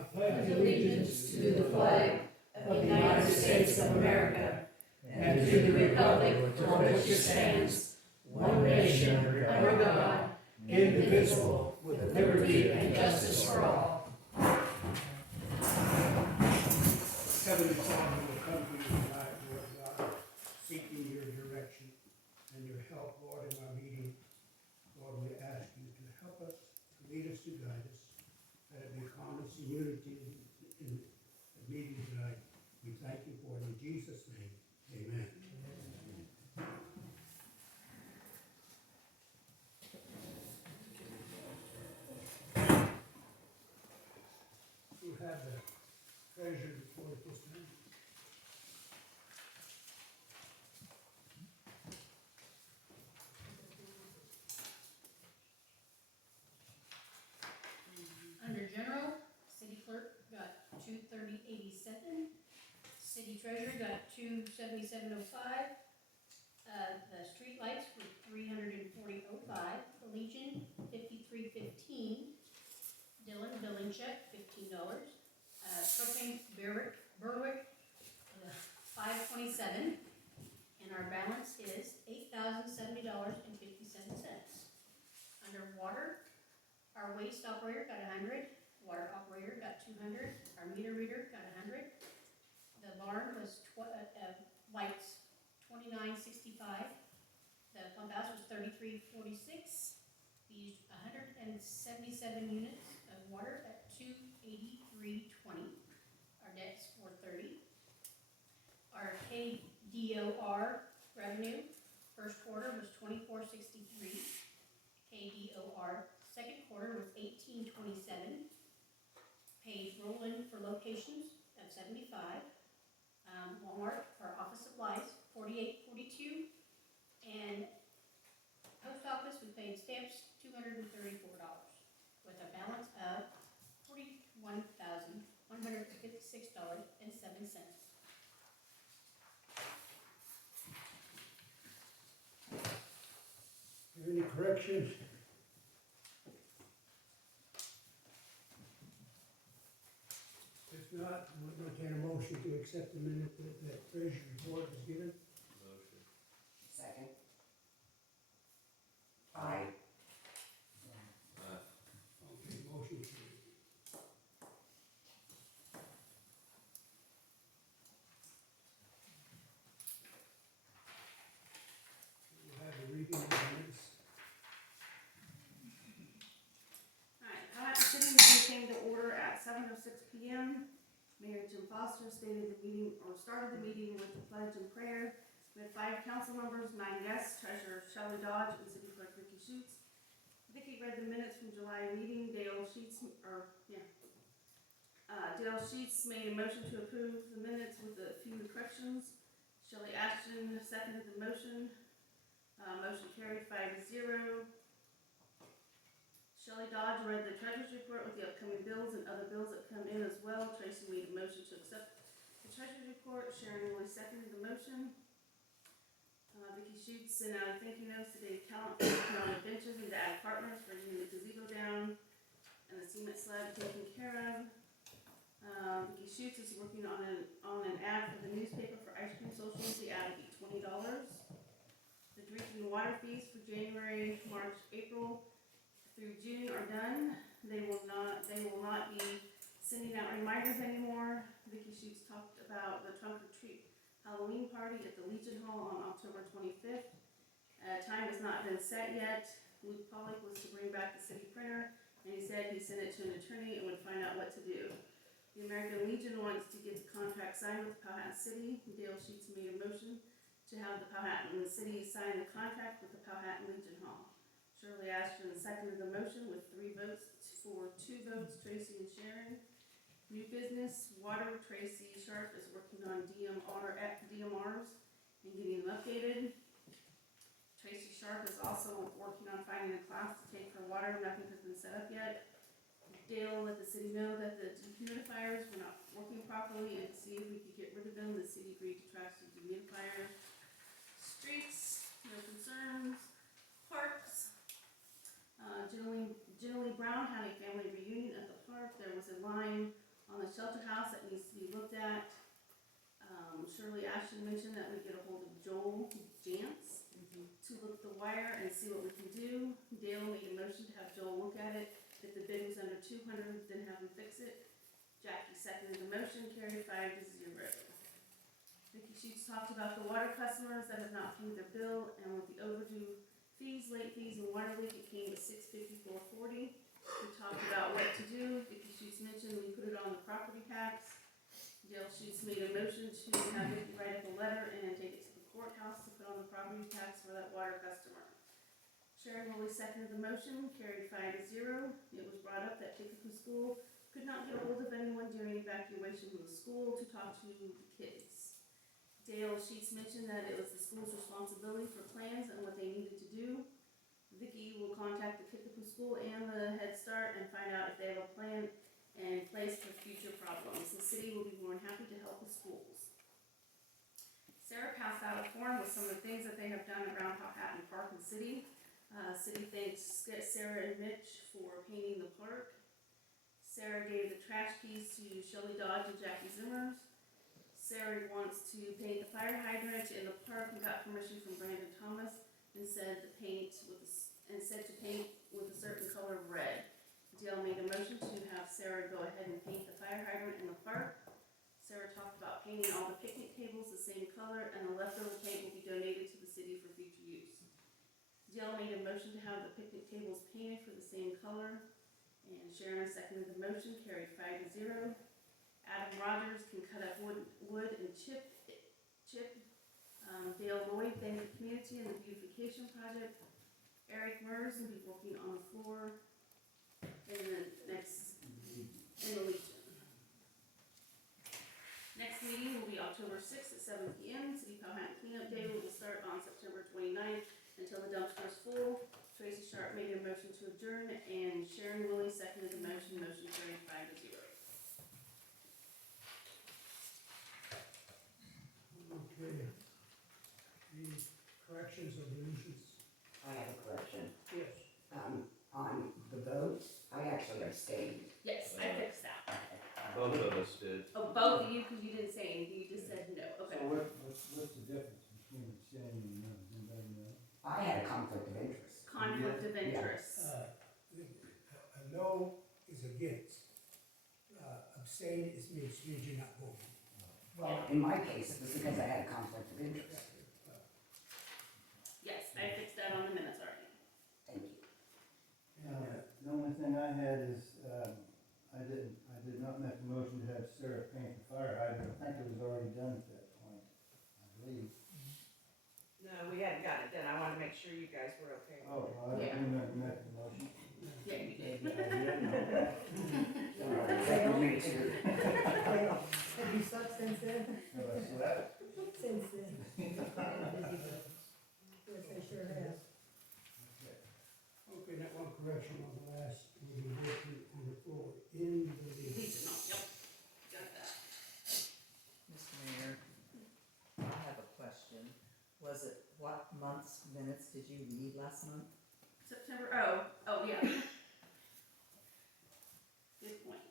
pledge allegiance to the flag of the United States of America and to the republic for which it stands, one nation under God, indivisible, with liberty and justice for all. Heavenly Father, we come to you tonight, Lord God, seeking your direction and your help, Lord, in our meeting. Lord, we ask you to help us, to lead us, to guide us, that it be calmness and unity in the meeting tonight. We thank you for it in Jesus' name. Amen. Who had the treasure report this time? Under general, city clerk got $230.87. City treasurer got $277.05. The street lights were $340.05. The Legion, $53.15. Dillon billing check, $15. Propane Berwick, $5.27. And our balance is $8,070.57. Under water, our waste operator got 100, water operator got 200, our meter reader got 100. The barn was lights $29.65. The pump house was $33.46. We used 177 units of water at $283.20. Our debt's $430. Our KDOR revenue first quarter was $24.63. KDOR second quarter was $18.27. Paid roll-in for locations at $75. Walmart for office supplies $48.42. And post office we paid stamps $234 with a balance of $41,156.07. Any corrections? If not, we'll entertain a motion to accept the minute that treasury report is given. Motion. Second. Aye. Okay, motion carried. We'll have the reading of the minutes. Alright, Powhattan City meeting came to order at 7:06 p.m. Mayor Jim Foster started the meeting with the pledge and prayer. We had 5 council members, 9 guests, Treasurer Shelley Dodge, and City Clerk Vicki Schutz. Vicki read the minutes from July meeting. Dale Sheets made a motion to approve the minutes with a few corrections. Shelley Ashton seconded the motion. Motion carried 5-0. Shelley Dodge read the treasurer's report with the upcoming bills and other bills that come in as well. Tracy made a motion to accept the treasurer's report. Sharon Willie seconded the motion. Vicki Schutz sent out a thank you note to Dave Talent for working on the benches and to add partners for getting the gazebo down and the cement slab taken care of. Vicki Schutz is working on an ad for the newspaper for ice cream socials. The ad will be $20. The drinking water fees for January, March, April through June are done. They will not be sending out reminders anymore. Vicki Schutz talked about the trunk or treat Halloween party at the Legion Hall on October 25th. Time has not been set yet. Luke Pollock was to bring back the city printer, and he said he sent it to an attorney and would find out what to do. The American Legion wants to get the contract signed with Powhattan City. Dale Sheets made a motion to have the Powhattan City sign the contract with the Powhattan Legion Hall. Shirley Ashton seconded the motion with 3 votes for 2 votes, Tracy and Sharon. New business, water, Tracy Sharp is working on DMRs and getting them updated. Tracy Sharp is also working on finding a class to take for water. Nothing has been set up yet. Dale let the city know that the dehumidifiers were not working properly and to see if we could get rid of them. The city agreed to trash the dehumidifier. Streets, no concerns. Parks, Generally Brown had a family reunion at the park. There was a line shelter house that needs to be looked at. Shirley Ashton mentioned that we get a hold of Joel Jantz to look at the wire and see what we can do. Dale made a motion to have Joel look at it. If the bid was under 200, then have him fix it. Jackie seconded the motion, carried 5-0. Vicky Sheets talked about the water customers that have not paid their bill, and with the overdue fees, late fees, and water leak, it came to $654.40. We talked about what to do. Vicky Sheets mentioned we put it on the property tax. Dale Sheets made a motion to have Vicky write up a letter and take it to the courthouse to put on the property tax for that water customer. Sharon Woolley seconded the motion, carried 5-0. It was brought up that Kickapoo School could not get a hold of anyone during evacuation from the school to talk to the kids. Dale Sheets mentioned that it was the school's responsibility for plans and what they needed to do. Vicky will contact the Kickapoo School and the Head Start and find out if they have a plan in place for future problems. The city will be more than happy to help the schools. Sarah passed out a form with some of the things that they have done around Powhattan Park and City. City thanks Sarah and Mitch for painting the park. Sarah gave the trash keys to Shelley Dodge and Jackie Zimmers. Sarah wants to paint the fire hydrant in the park and got permission from Brandon Thomas and said to paint with a certain color of red. Dale made a motion to have Sarah go ahead and paint the fire hydrant in the park. Sarah talked about painting all the picnic tables the same color, and the leftover paint will be donated to the city for future use. Dale made a motion to have the picnic tables painted for the same color, and Sharon seconded the motion, carried 5-0. Adam Rogers can cut up wood and chip. Dale Lloyd thanked the community and the beautification project. Eric Mers will be working on the floor in the Legion. Next meeting will be October 6th at 7 p.m. City Powhattan Cleanup Day will start on September 29th until the dumpster is full. Tracy Sharp made a motion to adjourn, and Sharon Woolley seconded the motion. Motion carried 5-0. Okay. Any corrections or deletions? I have a correction. Yes. On the vote, I actually abstained. Yes, I fixed that. Both of us did. Oh, both of you, because you didn't say anything, you just said no. Okay. So what's the difference between abstaining and no? Does anybody know? I had a conflict of interest. Conflict of interest. A no is against. Abstain means you're not voting. Well, in my case, it was because I had a conflict of interest. Yes, I fixed that on the minutes already. Thank you. The only thing I had is, I did not make a motion to have Sarah paint the fire hydrant. I think it was already done at that point, I believe. No, we hadn't gotten it done. I wanted to make sure you guys were okay with Oh, it. I didn't make the motion. Yeah, you did. Me too. Have you slept since then? Have I slept? Since then. Yes, I sure have. Okay, that one correction on the last, we voted on the floor in the lead. Legion, yep. Got that. Mr. Mayor, I have a question. Was it, what month's minutes did you read last month? September, oh, yeah. Good point.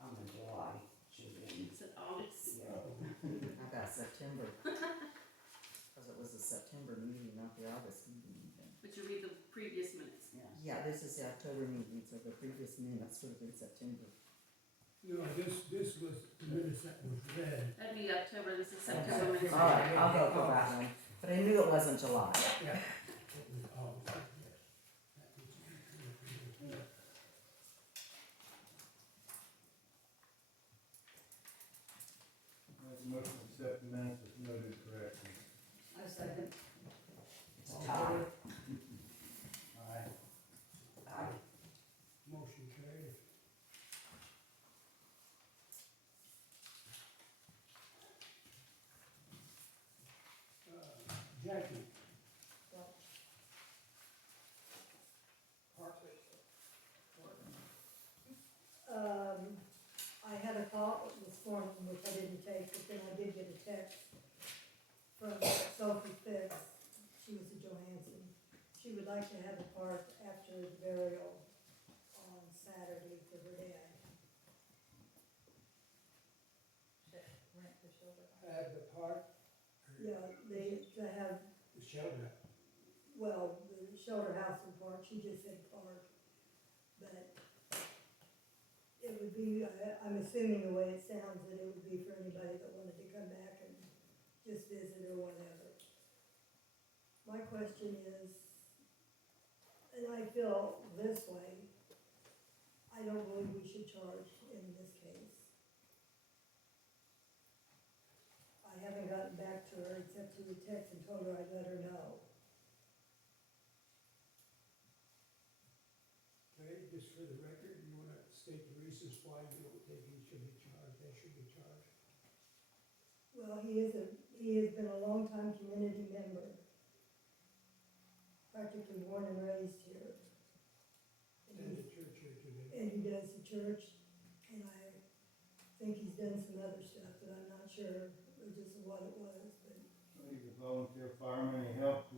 On the July, should have been. It's in August. I got September. Cause it was a September meeting, not the August meeting even. But you read the previous minutes. Yeah, this is the October meeting, so the previous minutes would have been September. No, this was the minutes that was read. That'd be October, this is September minutes. Alright, I'll go for that one, but I knew it wasn't July. Yeah. It was August, yes. That was- Make a motion to accept the minutes with noted corrections. I second. It's a tie. Aye. Aye. Motion carried. Jackie. Hartley. I had a call this morning, which I didn't take, but then I did get a text from Sophie Fitz. She was a Johansson. She would like to have a park after the burial on Saturday. rent the shoulder house. Have the park, or Yeah, to have, the shelter, well, the shelter house and park, she just said park. But it would be, I'm assuming the way it sounds, that it would be for anybody that wanted to come back and just visit or whatever. My question is, and I feel this way, I don't believe we should charge in this case. I haven't gotten back to her except through the text and told her I'd let her know. okay, just for the record, you wanna state the reasons why you don't think he should be charged, they should be charged? Well, he has been a long-time community member, practically born and raised here. And the church here today. And he does the church, and I think he's done some other stuff, but I'm not sure just what it was, but, He's a volunteer fireman, he helped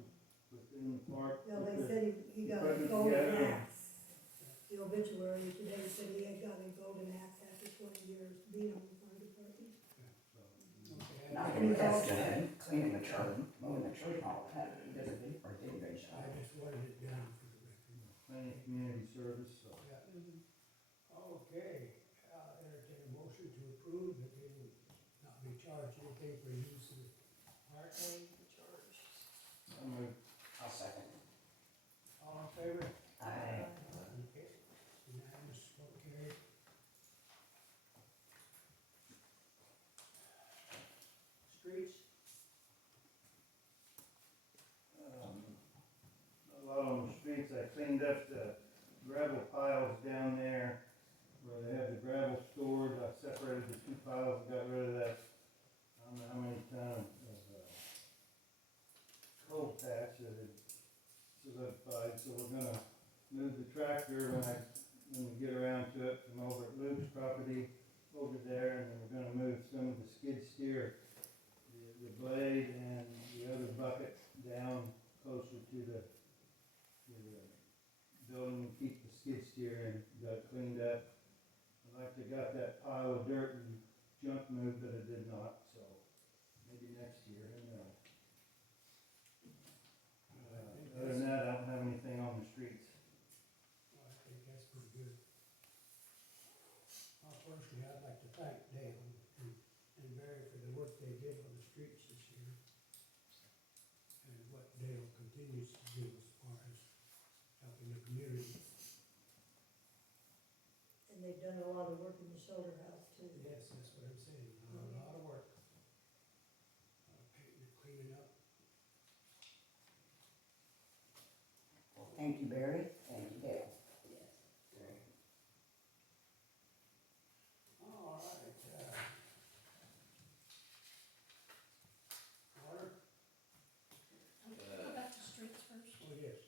within the park. no, they with the- said he got put a it golden together. axe. The obituary today said he had got a golden axe after 20 years being on the fire department. Okay, And I I think that's done, cleaning the church, mowing the church and all that, he does a good, or did a great job. just wanted it down for the record. Plenty of community service, so. Yeah. Okay, entertain a motion to approve that they will not be charged anything for use of the park. I'm gonna I'll second. All in favor? Aye. Okay, unanimous, vote carried. Streets, a lot on the streets, I cleaned up the gravel piles down there where they have the gravel stored. I separated the two piles, got rid of that, I don't know how many tons of coal patch that had solidified, so we're gonna move the tractor when we get around to it from over at Luke's property over there, and then we're gonna move some of the skid steer, the blade and the other bucket down closer to the building, and keep the skid steer and got it cleaned up. I like to got that pile of dirt and junk moved, but I did not, so maybe next year, who knows. Other than that, I don't have anything on the streets. well, I think that's pretty good. Firstly, I'd like to thank Dale and Barry for the work they did on the streets this year. And what Dale continues to do as far as helping the community. And they've done a lot of work in the shelter house too. Yes, that's what I'm saying, a lot of work. Painting and cleaning up. Well, thank you, Barry, thank you, Dale. All right, water, Go back to streets first. oh, yes,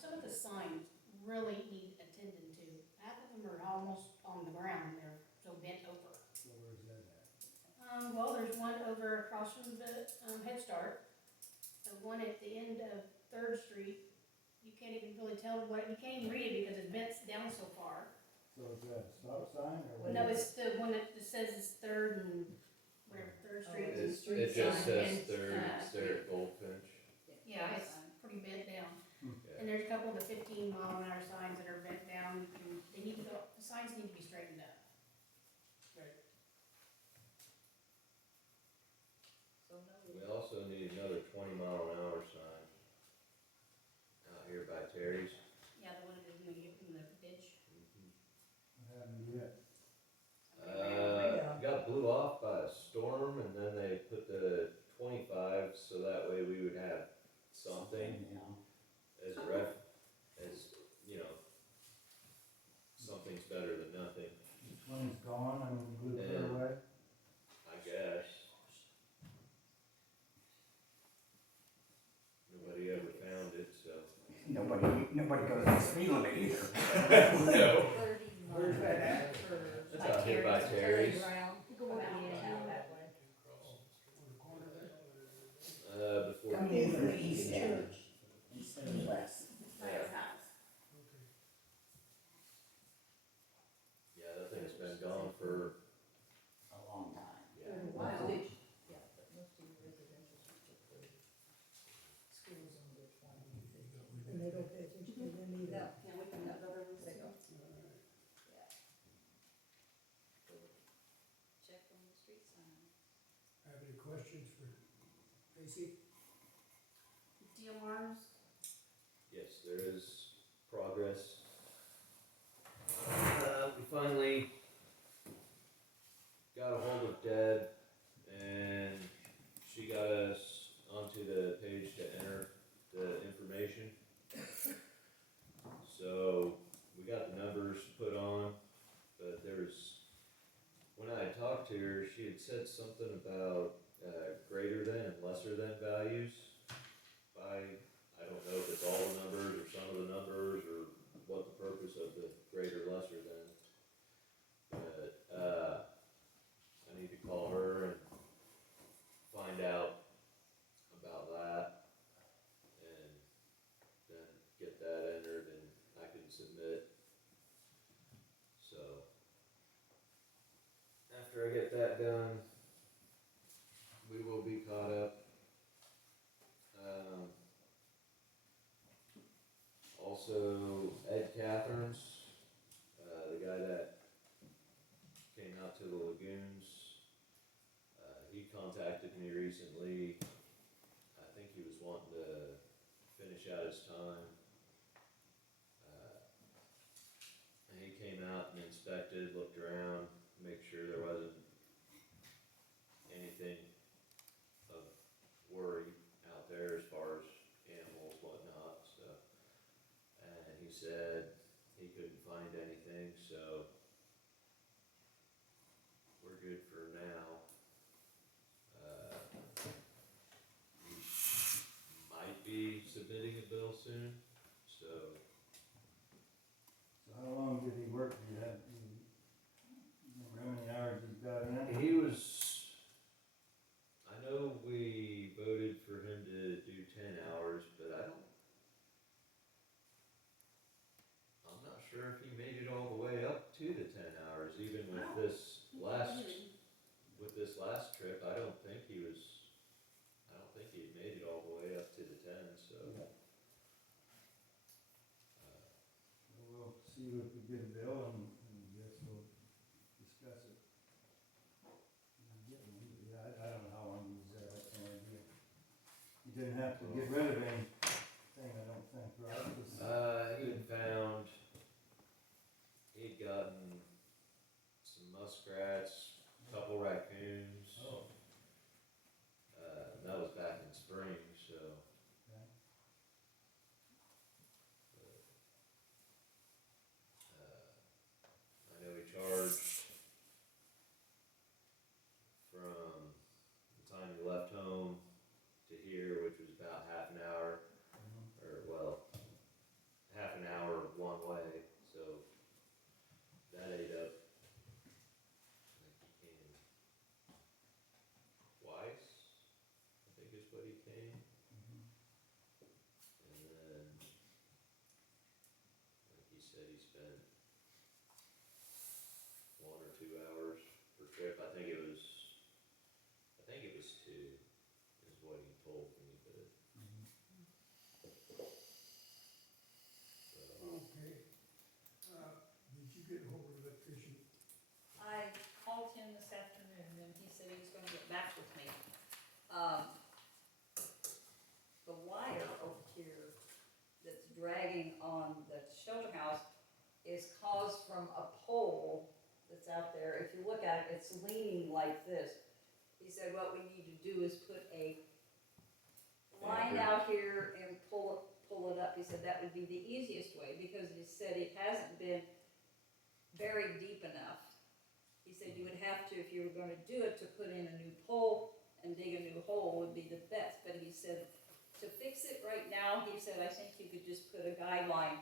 Some of the signs really need attended to. Half of them are almost on the ground, they're so bent over. So where's that at? Well, there's one over across from the, Head Start. The one at the end of Third Street, you can't even really tell you can't even read it because it's bent down so far. So is that a stop sign or what? No, it's the one that says it's Third and, whatever, Third Street. It just says And, third, it's there at Goldfinch. Yeah, it's pretty bent down. Yeah. And there's a couple of the 15-mile-an-hour signs that are bent down, and they need to go, the signs need to be straightened up. We also need another 20-mile-an-hour sign out here by Terry's. Yeah, the one that is in the ditch. What happened yet? Got blew off by a storm, and then they put the 25 so that way we would have something as you know, something's better than nothing, This one's gone, I mean, blew it away. I guess. Nobody ever found it, so. Nobody goes to speed limit either. No. where's that at? That's out here by Terry's. On the corner there? Before. Coming in from the east end, east and west. By his house. Okay. Yeah, that thing's been gone for, A long time. yeah. Wow. questions for Tracy? DMRs, Yes, there is progress. We finally got a hold of Deb, and she got us onto the page to enter the information. So, we got the numbers put on, but when I had talked to her, she had said something about, greater than and lesser than values I don't know if it's all the numbers or some of the numbers or what the purpose of the greater lesser than. But, I need to call her and find out about that and then get that entered and I can submit. So, after I get that done, we will be caught up. Also, Ed Catherines, the guy that came out to the lagoons, he contacted me recently. I think he was wanting to finish out his time. And he came out and inspected, looked around, make sure there wasn't anything of worry out there as far as animals, whatnot, so. And he said he couldn't find anything, so we're good for now. We might be submitting a bill soon, so. So how long did he work? Do you remember how many hours he got in? He was, I know we voted for him to do 10 hours, but I'm not sure if he made it all the way up to the 10 hours, even with this last trip. I don't think he made it all the way up to the 10, so. Yeah. We'll see if we get a bill and I guess we'll discuss it. Yeah, I don't know how long he was there, I have no idea. You didn't have to get rid of anything, I don't think, right? He had found, he'd gotten some muskrats, a couple raccoons. Oh. That was back in spring, so. Okay. I know he charged from the time he left home to here, which was about half an hour, half an hour one way, so that ate up. I think he came twice, I think is what he came, and then, like he said, he spent 1 or 2 hours per trip. I think it was 2, is what he told me, but. Okay. Did you get hold of the electrician? I called him this afternoon and he said he was gonna get back with me. The wire over here that's dragging on the shelter house is caused from a pole that's out there. If you look at it, it's leaning like this. He said what we need to do is put a line out here and pull it up. He said that would be the easiest way because he said it hasn't been buried deep enough. He said you would have to, if you were gonna do it, to put in a new pole and dig a new hole would be the best. But he said to fix it right now, he said, I think you could just put a guideline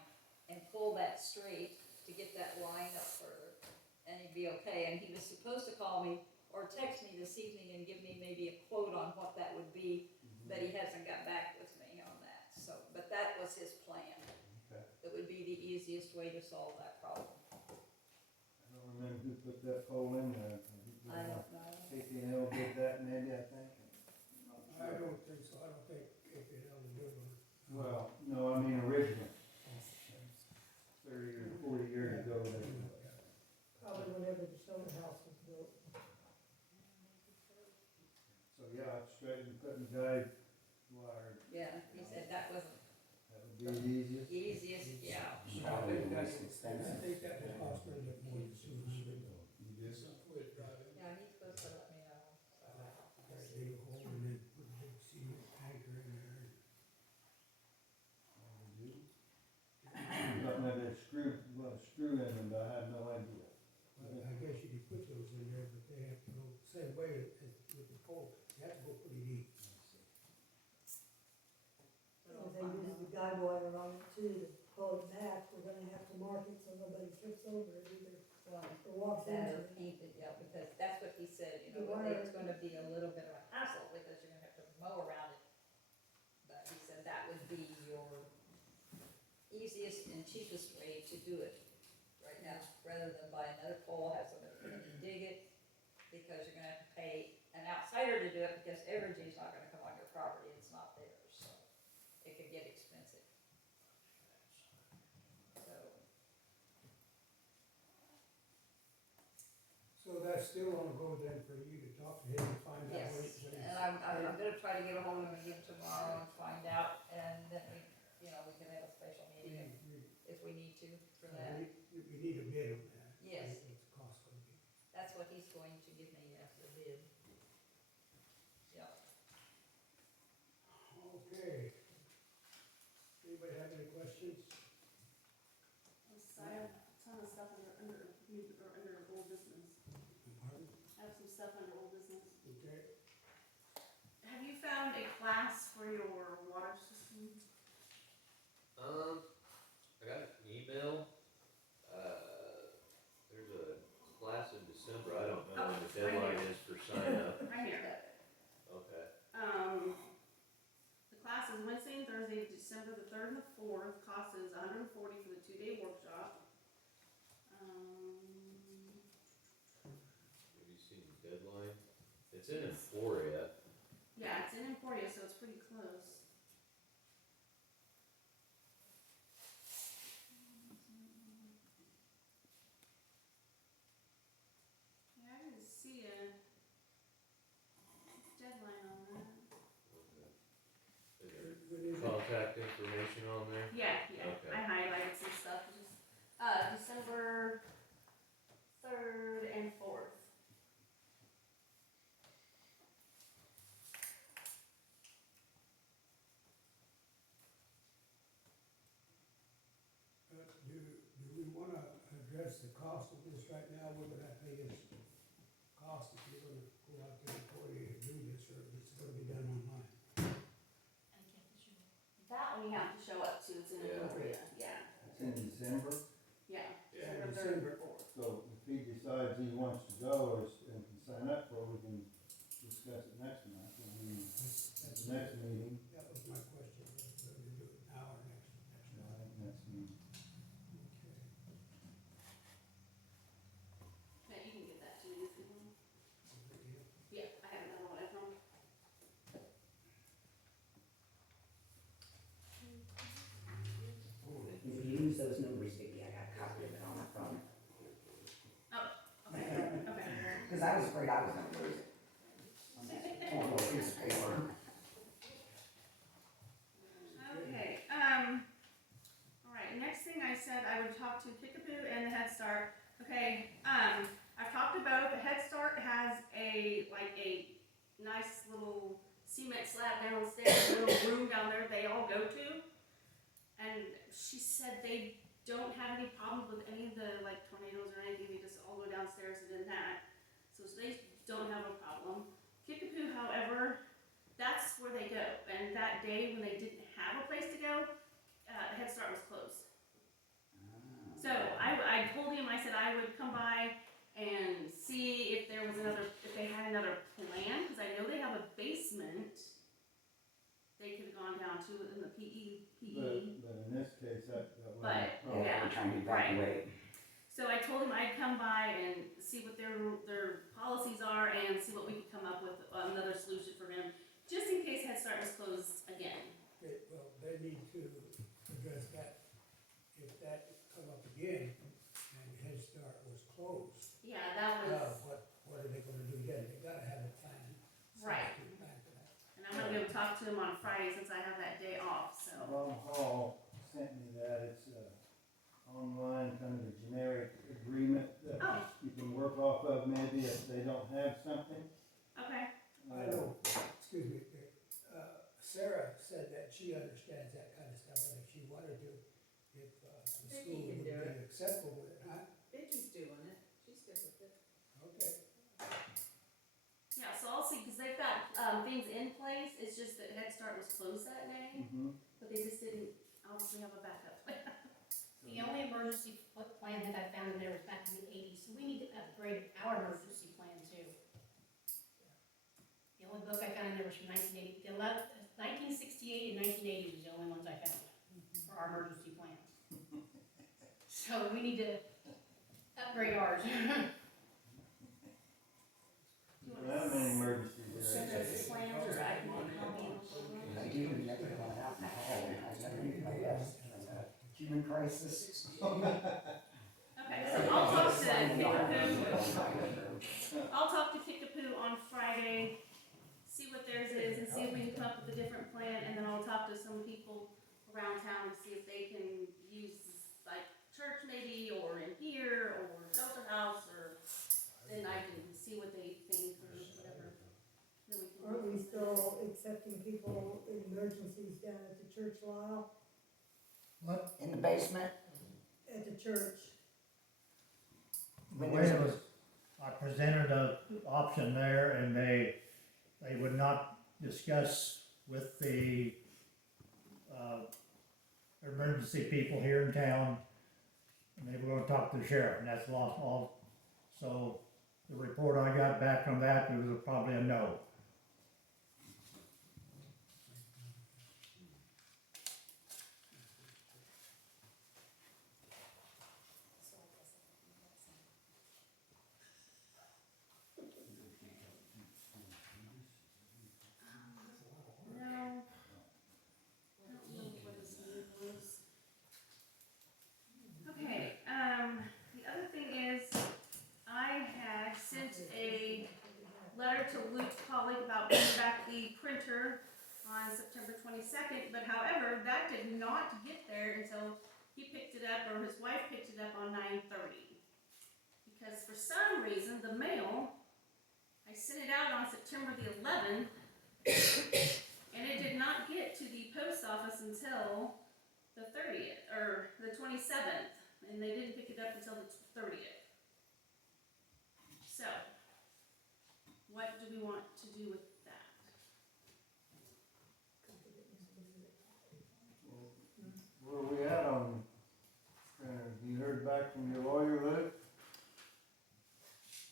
and pull that straight to get that line up further and it'd be okay. And he was supposed to call me or text me this evening and give me maybe a quote on what that would be, but he hasn't got back with me on that. So, but that was his plan. Okay. That would be the easiest way to solve that problem. I don't remember who put that pole in there. I don't know. KPNL did that maybe, I think. I don't think so, I don't think KPNL will do it. Well, no, I mean original. 30 or 40 years ago. Probably whenever the shelter house was built. So yeah, straight and putting guide wire, Yeah, he said that was that would be the easiest. the easiest, yeah. I think that, I think that would cost a little bit more than 200. You do? Yeah, he's supposed to let me know, so. Gotta dig a hole and then put a big cement anchor in there. Oh, you do? I thought maybe a screw in them, but I had no idea. I guess you could put those in there, but they have to go same way as with the pole. You have to go pretty deep. If they use the guide wire on it too, to pull it back, we're gonna have to mark it so nobody trips over it either, Well, or walks that into or it. painted, yeah, because that's what he said, you know, The wire- it's gonna be a little bit of a hassle because you're gonna have to mow around it. But he said that would be your easiest and cheapest way to do it right now, rather than buy another pole, have somebody come in and dig it, because you're gonna have to pay an outsider to do it, because Evergy's not gonna come on your property, it's not theirs, so it could get expensive. So, So that's still on the go then for you to talk to him and find out yes, what it's. and I'm gonna try to get a hold of him again tomorrow and find out, and then we, you know, we can have a special meeting if we need to for that. We need a bid on that. Yes. What's the cost gonna be? That's what he's going to give me after the bid. Yeah. Okay. Anybody have any questions? I have a ton of stuff under old business. Pardon? I have some stuff under old business. Okay. Have you found a class for your water system? I got an email, there's a class in December, I don't know when the deadline is for sign up. Right here. Okay, The class is Wednesday and Thursday, December the 3rd and the 4th. Cost is $140 for the 2-day workshop. have you seen the deadline? It's in Emporia. Yeah, it's in Emporia, so it's pretty close. Yeah, I didn't see a deadline on that. Okay. Is there When is it? contact information on there? Yeah, Okay. I highlighted some stuff. Just, December 3rd and 4th. Do we wanna address the cost of this right now? We're gonna pay this cost if you're gonna go out there and do this, or if it's gonna be done online. That one you have to show up to. It's in Yeah. Emporia. Yeah. It's in December, Yeah. Yeah. December 3rd and 4th. so if he decides he wants to go and can sign up for it, we can discuss it next month, I mean, at the next meeting. That was my question, whether to do it now or next month. Next meeting. Okay. Yeah, you can get that to me if you want. Yeah, I have another one at home. If you use those numbers, Vicki, I got a copy of it on my phone, Okay. cause I was afraid I was gonna lose it. On this horrible piece of paper. Okay, all right, next thing I said I would talk to Kickapoo and the Head Start. Okay, I've talked to both. The Head Start has a nice little cement slab downstairs, a little room down there they all go to. And she said they don't have any problems with any of the tornadoes or anything, they just all go downstairs and in that. So they don't have a problem. Kickapoo, however, that's where they go. And that day when they didn't have a place to go, Head Start was closed. So I told him, I said I would come by and see if there was if they had another plan, because I know they have a basement they could have gone down to in the PE. But in this case, that wasn't. But, oh, yeah. We're trying to evaluate. So I told him I'd come by and see what their policies are and see what we could come up with another solution for him, just in case Head Start was closed again. Okay, well, they need to address that, if that come up again, and Head Start was closed. Yeah, that was What are they gonna do then? They gotta have a plan. Right. Plan for that. be able to talk to him on Friday since I have that day off, so. Bob Hall sent me that, it's online, kind of a generic agreement that Oh. you can work off of maybe if they don't have something. Okay, I know, excuse me, Sarah said that she understands that kind of stuff, and if she wanted to, if the Vicky school can would do be it. acceptable with it, huh? Vicky's doing it, she's good with it. Okay. yeah, so I'll see, cause they've got, things in place, it's just that Head Start was closed that day, Mm-hmm. but they just didn't obviously have a backup plan. The only emergency plan that I found in there was back in the eighties, so we need to upgrade our emergency plan too. The only book I found in there was from 1968 and 1980 was the only ones I found for our emergency plans. So we need to upgrade ours. Do you want Well, how many emergencies to there send us the plans, or I can make a copy of them? I do never gone out in the hall, and I never knew my best, human crisis. Okay, so I'll talk to Kickapoo, I'll talk to Kickapoo on Friday, see what theirs is, and see if we can come up with a different plan, and then I'll talk to some people around town to see if they can use, like, church maybe, or in here, or shelter house, or, then I can see what they think, or whatever. Then we can. Aren't we still accepting people in emergencies down at the church, Lyle? What, in the basement? At the church? When The way there's it was, I presented a option there and they would not discuss with the, emergency people here in town. And they were gonna talk to the sheriff, and that's lost all, so the report I got back from that, it was probably a no. No. I don't remember what his name was. Okay, the other thing is, I had sent a letter to Luke's colleague about bringing back the printer on September 22nd, but however, that did not get there until he picked it up, or his wife picked it up on 9:30. Because for some reason, the mail, I sent it out on September the 11th, and it did not get to the post office until the 30th, or the 27th, and they didn't pick it up until the 30th. So, what do we want to do with that? Where are we at on, you heard back from your lawyer, Luke?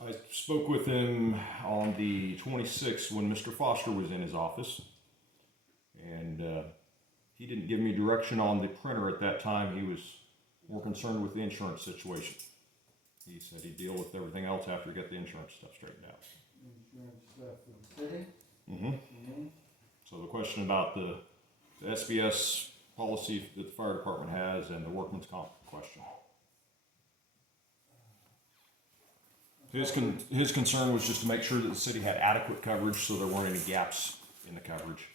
I spoke with him on the 26th when Mr. Foster was in his office, and he didn't give me direction on the printer at that time. He was more concerned with the insurance situation. He said he'd deal with everything else after he got the insurance stuff straightened out. Insurance stuff for the city? Mm-hmm. Mm-hmm. So the question about the SBS policy that the fire department has and the workman's comp question. His concern was just to make sure that the city had adequate coverage so there weren't any gaps in the coverage.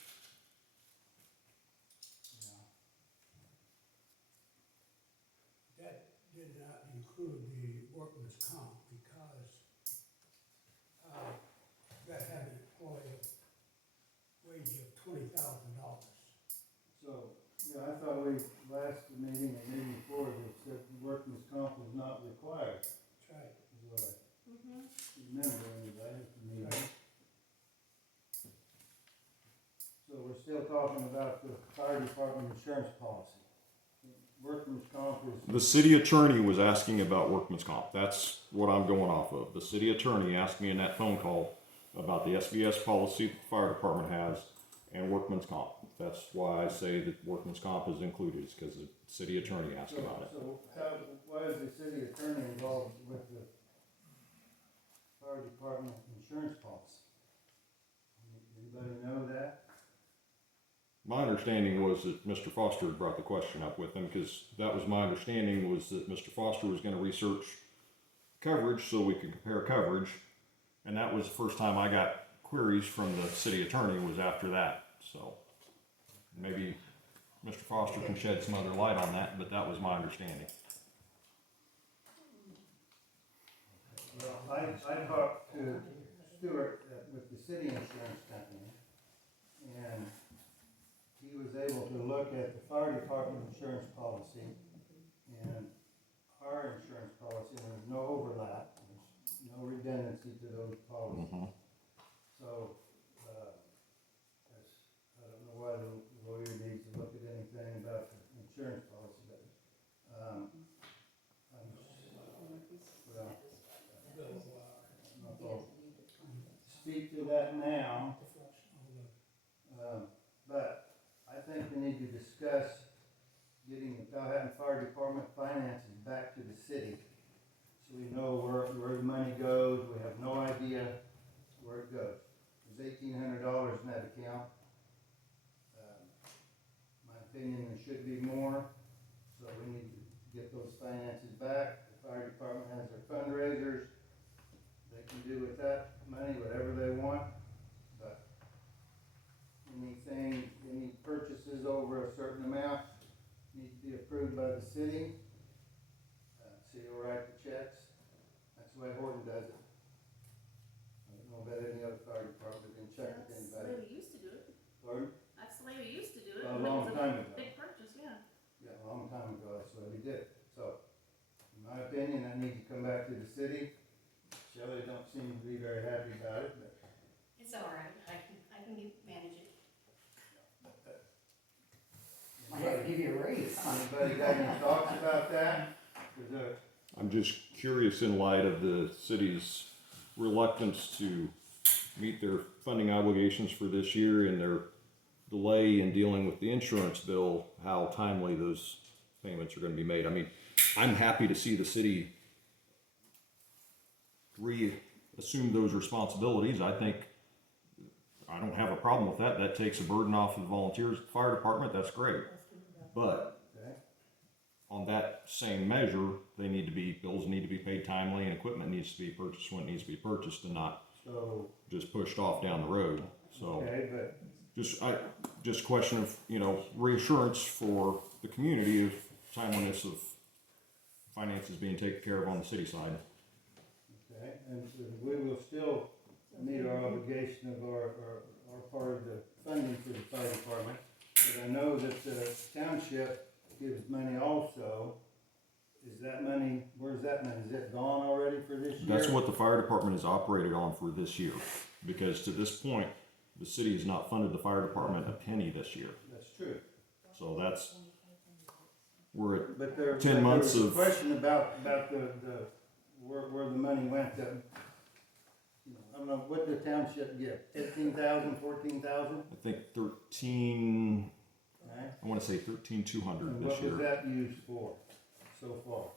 That did not include the workman's comp because, that had an employee wage of $20,000. So, yeah, I thought we, last meeting and meeting before, they said the workman's comp was not required, That's right. is what I Mm-hmm. remember anyway, at the meeting. So we're still talking about the fire department insurance policy. Workman's comp is, The city attorney was asking about workman's comp. That's what I'm going off of. The city attorney asked me in that phone call about the SBS policy that the fire department has and workman's comp. That's why I say that workman's comp is included, is because the city attorney asked about it. so how, why is the city attorney involved with the fire department insurance policy? Anybody know that? My understanding was that Mr. Foster had brought the question up with him, because that was my understanding, was that Mr. Foster was going to research coverage so we could compare coverage, and that was the first time I got queries from the city attorney was after that. So maybe Mr. Foster can shed some other light on that, but that was my understanding. Well, I talked to Stuart with the city insurance company, and he was able to look at the fire department insurance policy and our insurance policy, and there's no overlap, there's no redundancy to those policies. Mhm. So, I don't know why the lawyer needs to look at anything about the insurance policy, but, well, I don't know if I'll speak to that now, but I think we need to discuss getting the Powhattan Fire Department finances back to the city, so we know where the money goes. We have no idea where it goes. There's $1,800 in that account. My opinion, there should be more, so we need to get those finances back. The fire department has their fundraisers. They can do with that money whatever they want, but any purchases over a certain amount need to be approved by the city. City will write the checks. That's the way Horton does it. I don't know about any other fire department, didn't check with That's the way anybody. we used to do it. Pardon? That's the way we used to do it. A when it long was time ago. Big purchase, yeah. Yeah, a long time ago, that's the way we did it. So, in my opinion, I need to come back to the city. Shelley don't seem to be very happy about it, but It's all right, I can manage it. Might have to give you a raise. anybody got any thoughts about that? 'Cause, I'm just curious in light of the city's reluctance to meet their funding obligations for this year and their delay in dealing with the insurance bill, how timely those payments are gonna be made. I mean, I'm happy to see the city assume those responsibilities. I don't have a problem with that. That takes a burden off of the volunteers, fire department, that's great. But okay, on that same measure, bills need to be paid timely and equipment needs to be purchased when it needs to be purchased and not so, just pushed off down the road. So okay, but just question of, reassurance for the community of timeliness of finances being taken care of on the city side. okay, and we will still meet our obligation of our part of the funding for the fire department. But I know that the township gives money also. Is that money, where's that money? Is it gone already for this year? That's what the fire department has operated on for this year. Because to this point, the city has not funded the fire department a penny this year. That's true. So we're at But there 10 months was a of- question about the where the money went to. I don't know, what did the township get? 15,000, 14,000? I think 13, Right? I want to say 13,200 And this what was year. that used for so far?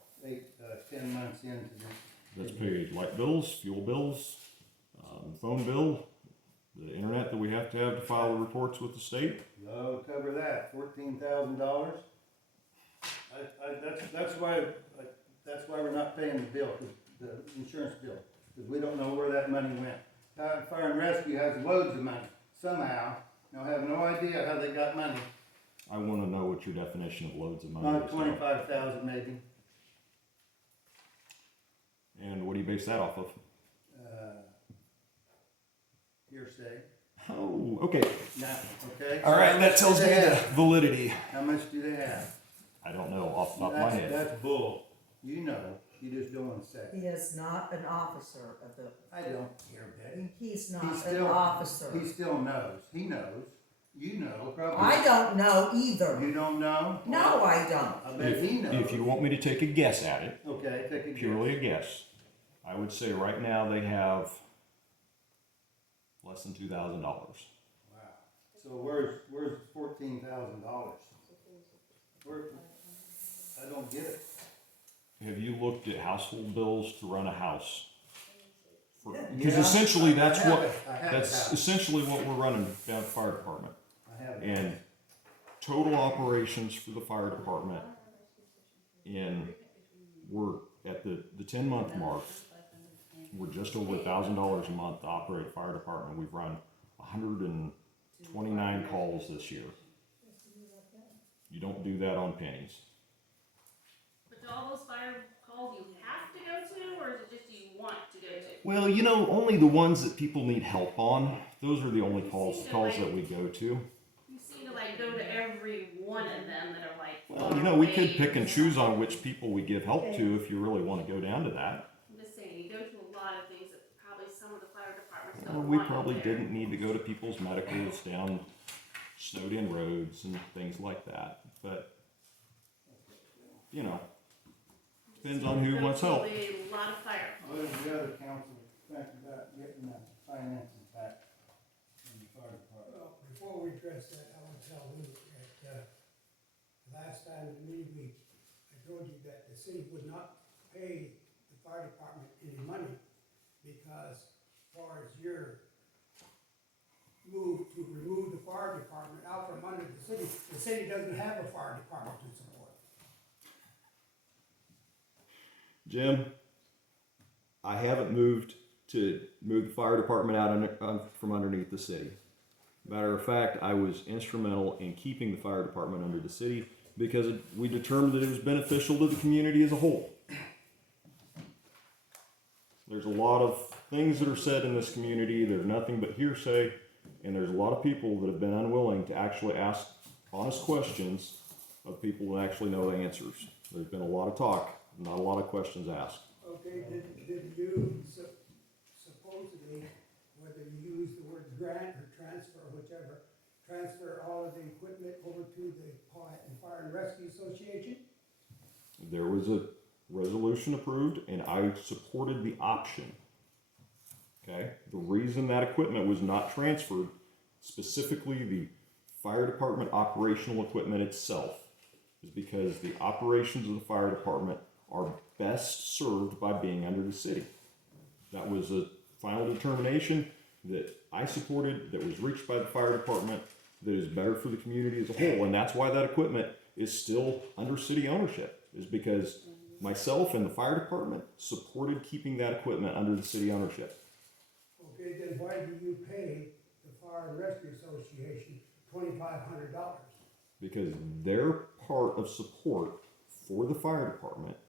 10 months into That's paid light bills, fuel bills, phone bill, the internet that we have to file the reports with the state. No, cover that, $14,000. That's why we're not paying the bill, the insurance bill, because we don't know where that money went. Fire and Rescue has loads of money, somehow, I have no idea how they got money. I want to know what your definition of loads of money is. 25,000 maybe. And what do you base that off of? Hearsay. Oh, okay. Now, okay? All right, that tells me the validity. How much do they have? I don't know off the top of my head. That's bull. You know, you just don't want to say. He is not an officer of the, I don't care, Betty. he's He not an still, officer. he still knows. He knows. You know, probably. I don't know either. You don't know? No, I don't. I bet he knows. If you want me to take a guess at it, Okay, take a guess. purely a guess, I would say right now they have less than $2,000. Wow. So where's $14,000? I don't get it. Have you looked at household bills to run a house? Because Yeah, essentially I that's have a that's house. essentially what we're running down at the fire department. I have it. And total operations for the fire department we're at the 10-month mark. We're just over $1,000 a month to operate a fire department. We've run 29 calls this year. You don't do that on pennies. But do all those fire calls you have to go to, or is it just you want to go to? Well, you know, only the ones that people need help on. Those are the only calls that we go to. You seem to like go to every one of them that are like. Well, you know, we could pick and choose on which people we give help to if you really want to go down to that. I'm just saying, you go to a lot of things that probably some of the fire departments Well, don't we want you probably there. didn't need to go to people's medicals down snowed in roads and things like that. But, you know, depends on who wants help. A lot of fire What calls. is the other council think about getting the finances back in the fire department? Well, before we address that, I want to tell Lou that, last time in the meeting week, I told you that the city would not pay the fire department any money because as far as your move to remove the fire department out from under the city doesn't have a fire department to support. Jim, I haven't moved to move the fire department out from underneath the city. Matter of fact, I was instrumental in keeping the fire department under the city because we determined that it was beneficial to the community as a whole. There's a lot of things that are said in this community that are nothing but hearsay, and there's a lot of people that have been unwilling to actually ask honest questions of people that actually know the answers. There's been a lot of talk, not a lot of questions asked. Okay, did you supposedly, whether you use the word grant or transfer or whichever, transfer all of the equipment over to the Powhattan Fire and Rescue Association? There was a resolution approved, and I supported the option. Okay? The reason that equipment was not transferred, specifically the fire department operational equipment itself, is because the operations of the fire department are best served by being under the city. That was a final determination that I supported, that was reached by the fire department, that is better for the community as a whole, and that's why that equipment is still under city ownership, is because myself and the fire department supported keeping that equipment under the city ownership. Okay, then why do you pay the Fire and Rescue Association $2,500? Because their part of support for the fire department